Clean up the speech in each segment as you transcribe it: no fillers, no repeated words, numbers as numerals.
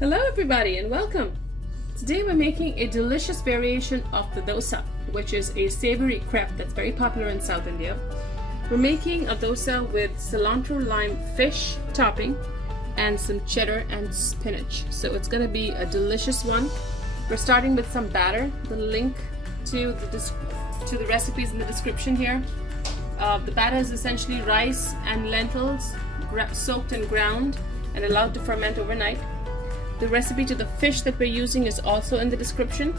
Hello everybody and welcome! Today we're making a delicious variation of the dosa, which is a savory crepe that's very popular in South India. We're making a dosa with cilantro lime fish topping and some cheddar and spinach. So it's going to be a delicious one. We're starting with some batter. The link to the recipes in the description here. The batter is essentially rice and lentils soaked and ground and allowed to ferment overnight. The recipe to the fish that we're using is also in the description.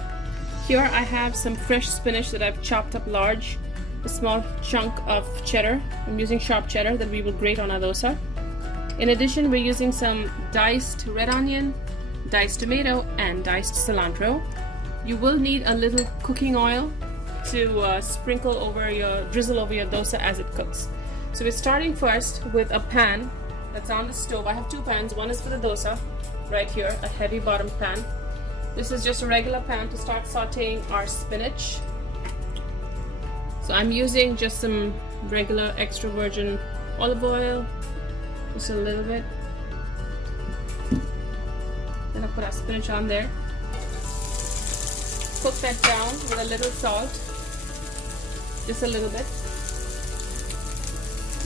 Here I have some fresh spinach that I've chopped up large, a small chunk of cheddar. I'm using sharp cheddar that we will grate on our dosa. In addition, we're using some diced red onion, diced tomato, and diced cilantro. You will need a little cooking oil to drizzle over your dosa as it cooks. So we're starting first with a pan that's on the stove. I have two pans. One is for the dosa, right here, a heavy bottom pan. This is just a regular pan to start sauteing our spinach. So I'm using just some regular extra virgin olive oil, just a little bit. Then I put our spinach on there. Cook that down with a little salt, just a little bit.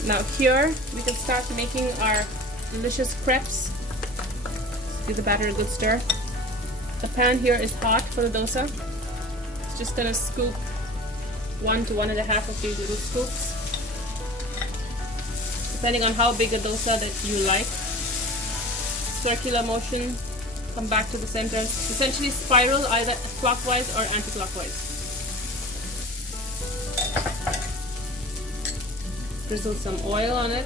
Now here we can start making our delicious crepes. Give the batter a good stir. The pan here is hot for the dosa. It's just gonna scoop 1 to 1.5 of these little scoops, depending on how big a dosa that you like. Circular motion, come back to the center. Essentially spiral either clockwise or anti-clockwise. Drizzle some oil on it.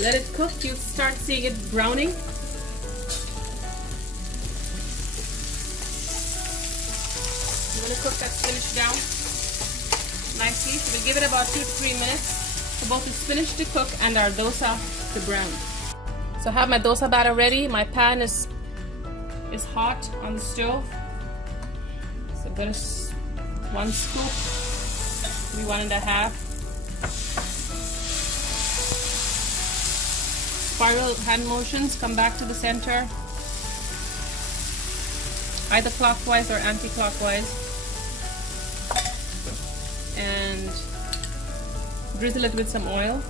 Let it cook. You start seeing it browning. You want to cook that spinach down nicely. So we'll give it about 2 to 3 minutes for both the spinach to cook and our dosa to brown. So I have my dosa batter ready. My pan is hot on the stove. So I'm going to 1 scoop, maybe 1.5. Spiral hand motions, come back to the center, either clockwise or anti-clockwise, and drizzle it with some oil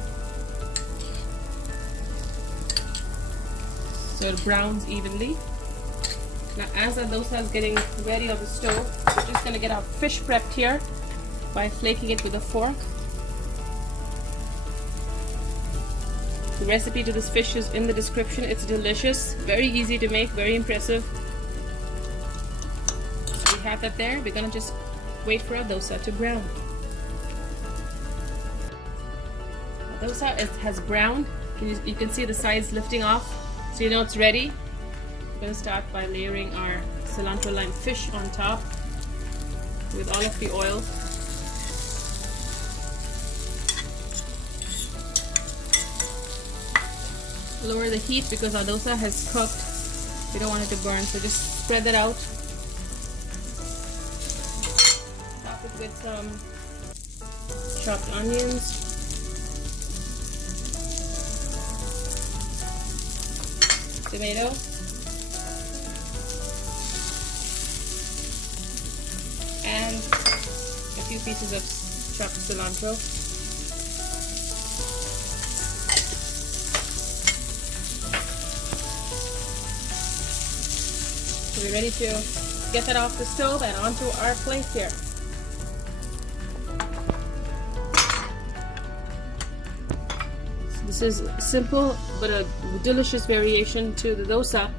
so it browns evenly. Now as our dosa is getting ready on the stove, we're just going to get our fish prepped here by flaking it with a fork. The recipe to this fish is in the description. It's delicious, very easy to make, very impressive. So we have that there. We're gonna just wait for our dosa to brown. The dosa has browned. You can see the sides lifting off, so you know it's ready. We're gonna start by layering our cilantro lime fish on top with all of the oil. Lower the heat because our dosa has cooked. We don't want it to burn, so just spread that out. Top it with some chopped onions, tomato, and a few pieces of chopped cilantro. So we're ready to get that off the stove and onto our plate here. So this is simple but a delicious variation to the dosa.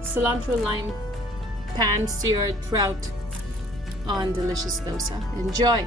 Cilantro lime pan seared trout on delicious dosa. Enjoy!